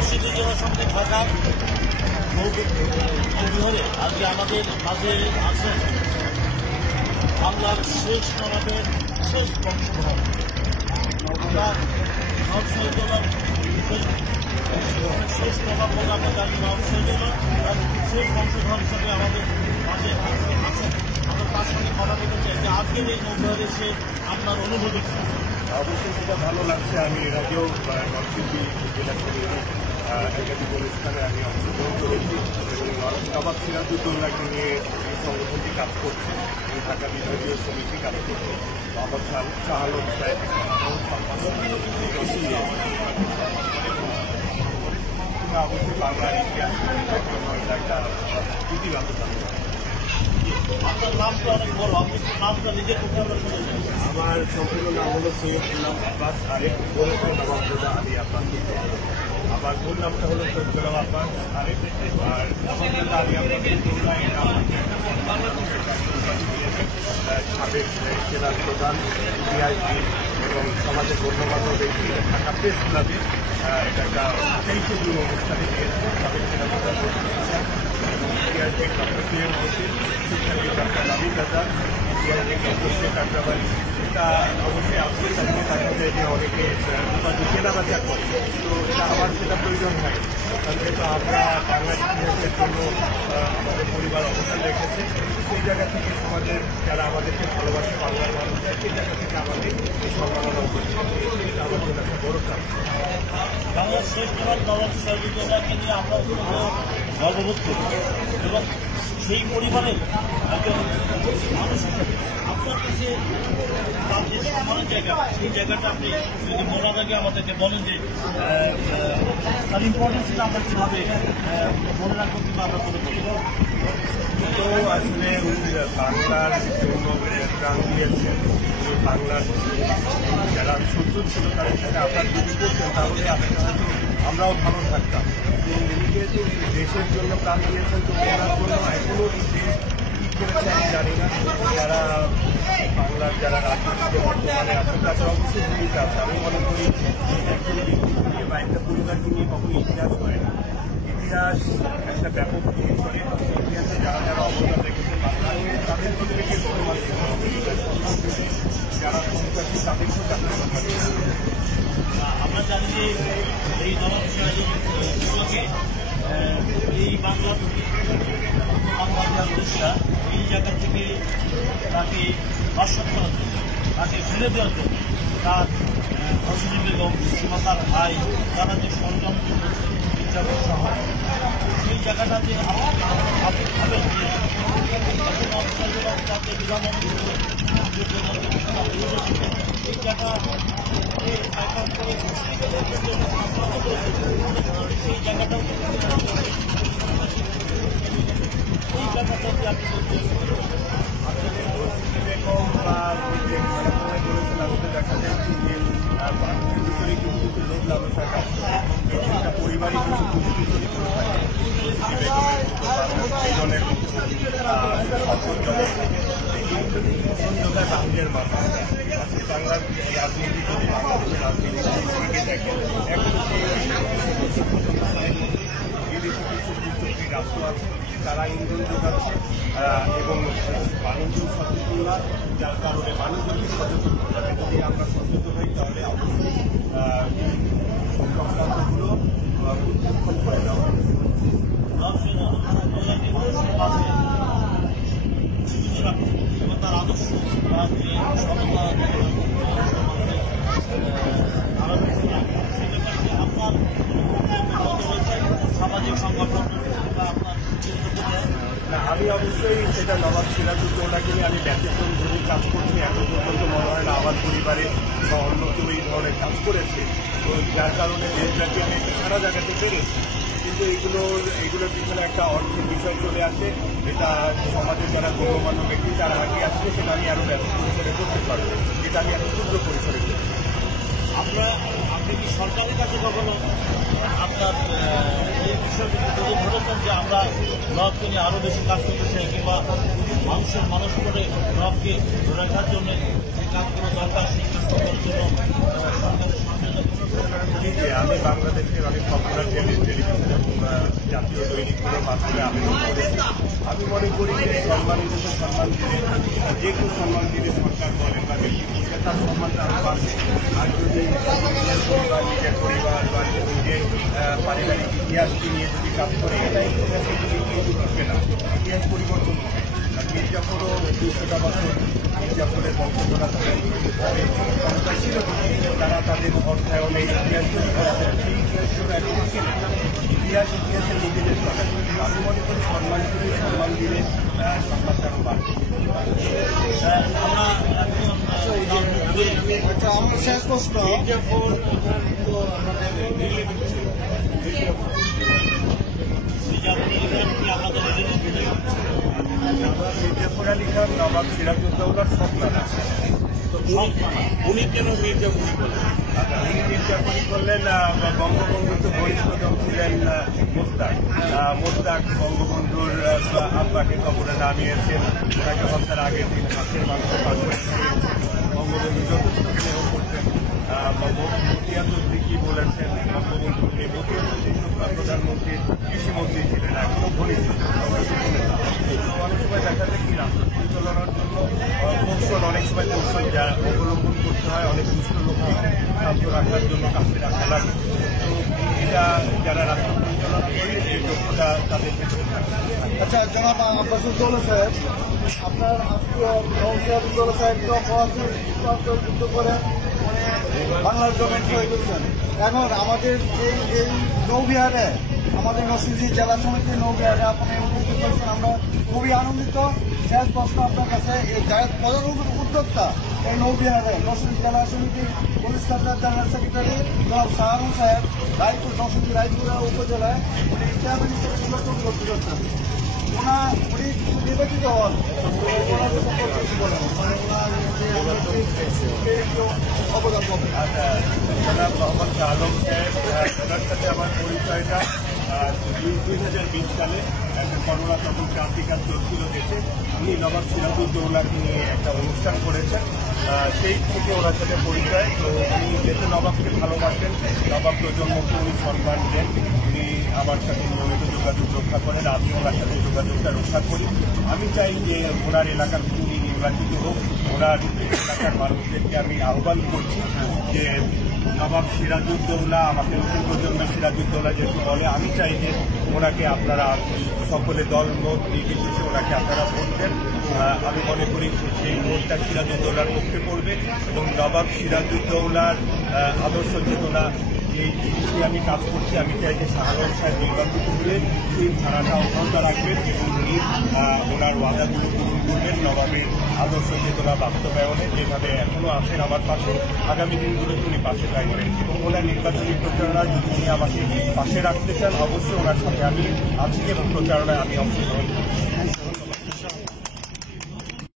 নরসিংদী জেলা সমিতি ঢাকা বিহারে আজকে আমাদের মাঝে আছেন বাংলার শেষ নবাবের শেষ বংশধর। আমরা নরসিংদী জেলার শেষ নবাব বলে আমরা জানি। নরসিংদী জেলার শেষ বংশধর হিসাবে আমাদের মাঝে আছেন। আমরা তার সঙ্গে কথা বলতে চাই যে আজকের এই নৌবহারে এসে আপনার অনুভূতি। অবশ্যই সেটা ভালো লাগছে। আমি এর আগেও নরসিংদী জেলা থেকে একাধিক অনুষ্ঠানে আমি অংশগ্রহণ করেছি এবং নবাব সিরাজউদ্দৌলাকে নিয়ে এই সংগঠনটি কাজ করছে, এই ঢাকা বিভাগীয় সমিতি কাজ করছে। বাবা শাহ আলম সাহেব অবশ্যই বাংলার ইতিহাস একটা ইতিবাচক। আপনার নামটা অনেক বড়, আপনি নামটা নিজের পক্ষে আমরা শুনেছেন। আমার সম্পূর্ণ নাম হলো সৈয়দ গোলাম আব্বাস আরেক, নবাবজোদা আলী আব্বাস। আমার মূল নামটা হলো সৈয়দ গোলাম আব্বাস আরেক, আর নবাবজোদা আলী আব্বাস সাবেক জেলার প্রধান, ইতিহাসবিদ এবং সমাজের গণ্যমান্য ব্যক্তি। ঢাকা প্রেস ক্লাবে এটা একটা 23শে জুন অনুষ্ঠানে গিয়েছে। সাবেক জেলা প্রধান ইতিহাসবিদ ডক্টর সিএম হোসেন, শিক্ষাবিদ ডক্টর নাবিদ আজাদ, ইতিহাসবিদ ডক্টর শেখ আক্রাবারি। এটা অবশ্যই আজকে সামনে দেখা যায় যে অনেকে উপাধি কেনাবেচা করে, তো এটা আমার সেটা প্রয়োজন হয়। কারণ যেহেতু আমরা বাংলা ইতিহাসের জন্য আমাদের পরিবার অবস্থান রেখেছে, সেই জায়গা থেকে সমাজের যারা আমাদেরকে ভালোবাসে, বাংলার মানুষরা, সেই জায়গা থেকে আমাদের এই সম্মাননা করছে। এটা আমার জন্য একটা বড় কাজ। বাংলার শেষ নবাব সিরাজউদ্দৌলাকে নিয়ে আমরা গর্ববোধ করি এবং সেই পরিবারের একজন মানুষ হিসেবে আপনার কাছে তার যে সম্মানের জায়গা, সেই জায়গাটা আপনি যদি বলার আগে আমাদেরকে বলেন যে তার ইম্পর্টেন্সটা আমরা কীভাবে মনে রাখবো কিংবা আমরা করে বলি। তো আসলে উনি বাংলার জন্য প্রাণ দিয়েছেন। উনি বাংলার যারা শত্রু ছিল তাদের সাথে আঘাত যদি করতেন তাহলে আমরাও ভালো থাকতাম। তো উনি যেহেতু দেশের জন্য প্রাণ দিয়েছেন, তো ওনার জন্য এখনও দেশ কী করেছে আমি জানি না। যারা বাংলার যারা রাজনীতিতে বর্তমানে আছেন তাদের অবশ্যই ভূমিকা আছে। আমি মনে করি একজন ব্যক্তিকে নিয়ে বা একটা পরিবারকে নিয়ে কখনো ইতিহাস হয় না। ইতিহাস একটা ব্যাপক জিনিস। ইতিহাসে যারা যারা অবদান রেখেছে বাংলা তাদের প্রত্যেকের সম্মান যারা সন্ত্রাসী তাদেরকেও তাদের সম্মান। আমরা জানি যে এই নবাব সিরাজউদ্দৌলাকে এই বাংলার বাংলাদেশরা এই জায়গা থেকে তাকে বাসত করার জন্য, তাকে ফিরে দেওয়ার জন্য তার হসনি বেগম কিংবা তার ভাই তারা যে সংগ্রাম করেছে নির্যাতন সহ, সেই জায়গাটা যে আপনি ভাবেন যে তাকে বিধান এই জায়গা সেই জায়গাটাও এই জায়গাটাতে আপনি বেগম বা দেখা যায় যে মানুষের ভিতরে কিছু কিছু লোক লালসা কাজ করে, একটা পরিবারই কিছু দুষ্কৃতি করে থাকে। বেগমের মতো বাহিরের মানুষ বাংলার রাজনীতি যদি বাংলাদেশের রাজনীতি দিকে দেখেন, এখন বিদেশি কিছু দুর্যোগী রাষ্ট্র আছে, তারা ইন্ধন যোগাচ্ছে এবং মানুষজন সচেতন না, যার কারণে মানুষজনকে সচেতন করতে হবে। যদি আমরা সচেতন হই তাহলে অবশ্যই সংক্রান্তগুলো উৎক্ষেপণ করে দেওয়া হবে। তার আদর্শ আপনার সামাজিক সংগঠন আপনার না, আমি অবশ্যই সেটা নবাব সিরাজউদ্দৌলাকে নিয়ে আমি ব্যতিক্রম ধরে কাজ করছি। এখন পর্যন্ত মনে হয় না আমার পরিবারে বা অন্য কেউ এই ধরনের কাজ করেছে। তো যার কারণে দেশটাকে আমি একটা সারা জায়গাতে পেরেছি। কিন্তু এগুলোর পিছনে একটা অর্থের বিষয় চলে আসে। এটা সমাজের যারা গণ্যমান্য ব্যক্তি তারা আগে আসলে সেটা আমি আরও ব্যাপক পরিসরে করতে পারবো, যেটা আমি আরও ক্ষুদ্র পরিসরে করছি। আপনি কি সরকারের কাছে কখনো আপনার এই বিষয়গুলো তুলে ধরেছেন যে আমরা নবকে নিয়ে আরও বেশি কাজ করতে চাই কিংবা মানুষের মানুষ করে নবকে ধরে রাখার জন্য যে কাজগুলো দরকার সেই কাজ করার জন্য সরকারের সামনে আমি বাংলাদেশের অনেক পপুলার টেলিভিশন এবং জাতীয় দৈনিকগুলোর মাধ্যমে আবেদন করেছি। আমি মনে করি যে সম্মানিত সম্মান দিলে যে কেউ সম্মান দিলে সরকার বলেন বা ব্যক্তিকে তার সম্মানটা আরও বাড়বে। আর যদি নিজের পরিবার বা নিজের পারিবারিক ইতিহাসকে নিয়ে যদি কাজ করে এটা ইতিহাসে কিন্তু ঘটবে না, ইতিহাস পরিবর্তন হবে। মির্জাফরও 200টা বছর মির্জাফরের বংশধরা ক্ষমতা ছিল, তারা তাদের অর্থায়নে ইতিহাস তৈরি করেছেন। সেই ইতিহাসগুলো এখনো ছিল, ইতিহাসের নিজেদের চলে। আমি মনে করি সম্মান দিলে সম্মানটা আরও বাড়বে। আমার শেষ প্রশ্ন, মির্জাফর আলী খান নবাব সিরাজউদ্দৌলার সন্তান। উনি কেন মির্জাফরি বলেন? মির্জাফরি করলেন বঙ্গবন্ধুর তো ঘনিষ্ঠতম ছিলেন মোস্তাক বঙ্গবন্ধুর আব্বাকে কবরে নামিয়েছেন, ওনাকে হত্যার আগের দিন হাতের মাংস বঙ্গবন্ধু যথেষ্ট স্নেহ করতেন। মতিয়া চৌধুরী কি বলেছেন, বঙ্গবন্ধু মতিয়া চৌধুরী প্রধানমন্ত্রী কৃষিমন্ত্রী ছিলেন, এখনো ঘনিষ্ঠ। অনেক সময় দেখা যায় কি রাষ্ট্র পরিচালনার জন্য কৌশল, অনেক সময় কৌশল যা অবলম্বন করতে হয়, অনেক দুষ্ট লোককে শান্ত রাখার জন্য কাছে রাখা লাগে। তো এটা যারা রাষ্ট্র পরিচালনা করে এই দক্ষতা তাদের ক্ষেত্রে থাকে। আচ্ছা জনাব আব্বাসুদ্দৌলা সাহেব, আপনার আব্দুল্লাহ সাহেবকে যুক্ত করে বাংলার জন্য তৈরি করছেন। এখন আমাদের এই নৌবিহারে, আমাদের নরসিংদী জেলা সমিতির নৌবিহারে আপনি উপস্থিত হয়েছেন, আমরা খুবই আনন্দিত। শেষ প্রশ্ন আপনার কাছে, এই প্রধান উদ্যোক্তা এই নৌবিহারে নরসিংদী জেলা সমিতির প্রতিষ্ঠাতা জেনারেল সেক্রেটারি জনাব শাহরুন সাহেব রায়পুর, নরসিংদী রায়পুরা উপজেলায় উনি চেয়ারম্যান হিসেবে নির্বাচন করতে যাচ্ছেন। উনি নির্বাচিত হন, অবদান করবেন। জনাব মোহাম্মদ শাহ আলম সাহেব, ওনার সাথে আমার পরিচয়টা 2020 সালে একটা করোনা তখন ক্রান্তিকাল চলছিল দেশে। উনি নবাব সিরাজউদ্দৌলাকে নিয়ে একটা অনুষ্ঠান করেছেন, সেই থেকে ওনার সাথে পরিচয়। তো উনি যেহেতু নবাবকে ভালোবাসেন, নবাব প্রজন্মকে উনি সম্মান দেন, উনি আমার সাথে নিয়মিত যোগাযোগ রক্ষা করেন, আমি ওনার সাথে যোগাযোগটা রক্ষা করি। আমি চাই যে ওনার এলাকার উনি নির্বাচিত হোক। ওনার এলাকার মানুষদেরকে আমি আহ্বান করছি যে নবাব সিরাজউদ্দৌলা, আমাকে নতুন প্রজন্মের সিরাজউদ্দৌলা যেহেতু বলে, আমি চাই যে ওনাকে আপনারা সকলে দল মত নির্বিশেষে ওনাকে আপনারা ভোট দেন। আমি মনে করি সেই ভোটটা সিরাজউদ্দৌলার পক্ষে পড়বে এবং নবাব সিরাজউদ্দৌলার আদর্শ চেতনা যে জিনিসটি আমি কাজ করছি। আমি চাই যে শাহ আলম সাহেব নির্বাচিত হলে সেই ধারাটা অব্যাহত রাখবেন এবং উনি ওনার ওয়াদাগুলো পূরণ করবেন, নবাবের আদর্শ চেতনা বাস্তবায়নে যেভাবে এখনো আছেন আমার পাশে, আগামী দিনগুলোতে উনি পাশে থাকবেন এবং ওনার নির্বাচনী প্রচারণা যদি উনি আমাকে পাশে রাখতে চান, অবশ্যই ওনার সাথে আমি আছি এবং প্রচারণায় আমি অংশগ্রহণ করছি।